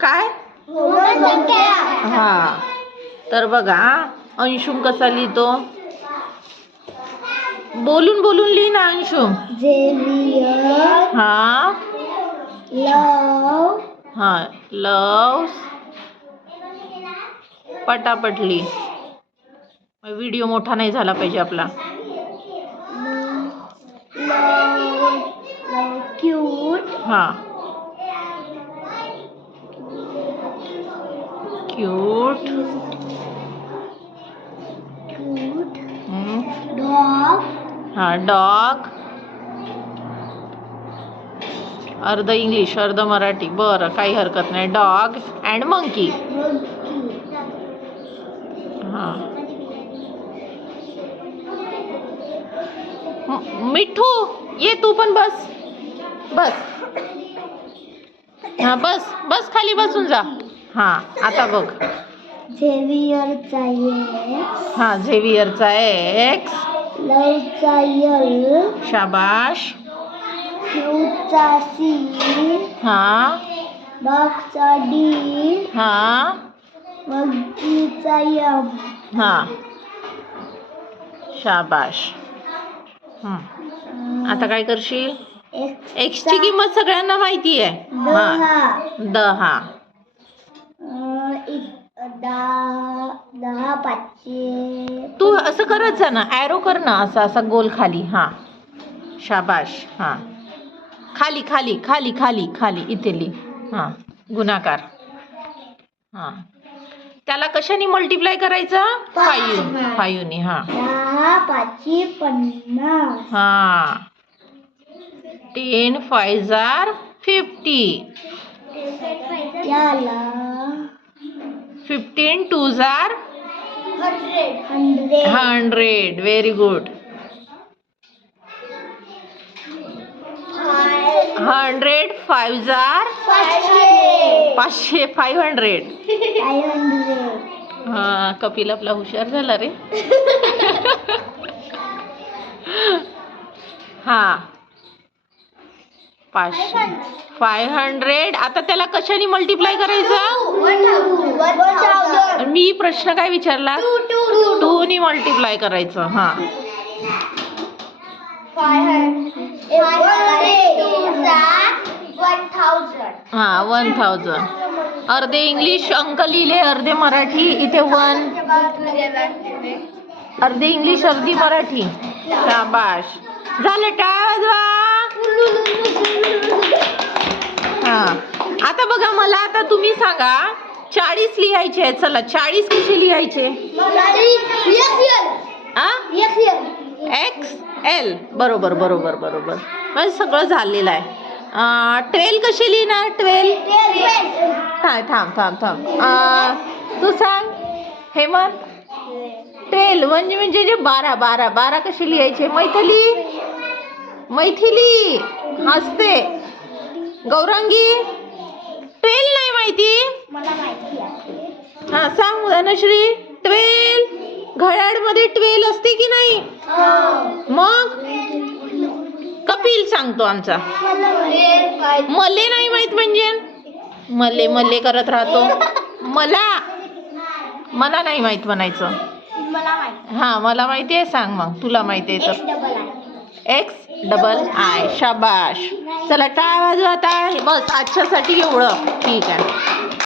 काय हा तर बघा अंशुम कसा लिहितो बोलून बोलून लिही ना अंशुम हा लव हा लव्स पटापट लिही व्हिडिओ मोठा नाही झाला पाहिजे आपला क्यूट हा क्यूट डॉग हा डॉग अर्ध इंग्लिश अर्ध मराठी बरं काही हरकत नाही डॉग अँड मंकी हा मिठू ये तू पण बस बस हा बस बस खाली बसून जा हा आता बघ झेवियरचा एक्स हा झेवियरचा एक्स लवचा यल शाबाश क्यूटचा सी हा डॉगचा डी हा मंकीचा एम हा शाबाश आता काय करशील एक्स ची किंमत सगळ्यांना माहिती आहे दहा दहा पाचशे तू असं करत जा ना ॲरो कर ना असा असा गोल खाली हा शाबाश हा खाली खाली खाली खाली खाली इथे लिही हा गुणाकार हा त्याला कशाने मल्टिप्लाय करायचं 5 ने हा 50 हा 10 5 are 50 त्याला 15 2s are 100 very good 100 5s are 500 500 हा कपिल आपला हुशार झाला रे हा 500 आता त्याला कशाने मल्टिप्लाय करायचं मी प्रश्न काय विचारला 2 ने मल्टिप्लाय करायचं हा 1000 अर्धे इंग्लिश अंक लिहिले अर्धे मराठी इथे 1 अर्धे इंग्लिश अर्धी मराठी शाबाश झालं टाळ्या वाजवा हा आता बघा मला आता तुम्ही सांगा 40 लिहायचे आहे चला 40 कसे लिहायचे एक्स एल बरोबर बरोबर बरोबर म्हणजे सगळं झालेलं आहे 12 कशी लिहिणार 12 थांब थांब थांब तू सांग हेमंत 12 म्हणजे जे 12 कशी लिहायचे मैथिली हसते गौरांगी 12 नाही माहिती हा सांग धनश्री 12 घड्याळमध्ये 12 असते की नाही मग कपिल सांगतो आमचा मले नाही माहित म्हणजे मले करत राहतो मला नाही माहित म्हणायचं हा मला माहिती आहे सांग मग तुला माहिती आहे तर XII शाबाश चला टाळ्या वाजवा आता बस आजच्यासाठी एवढं ठीक आहे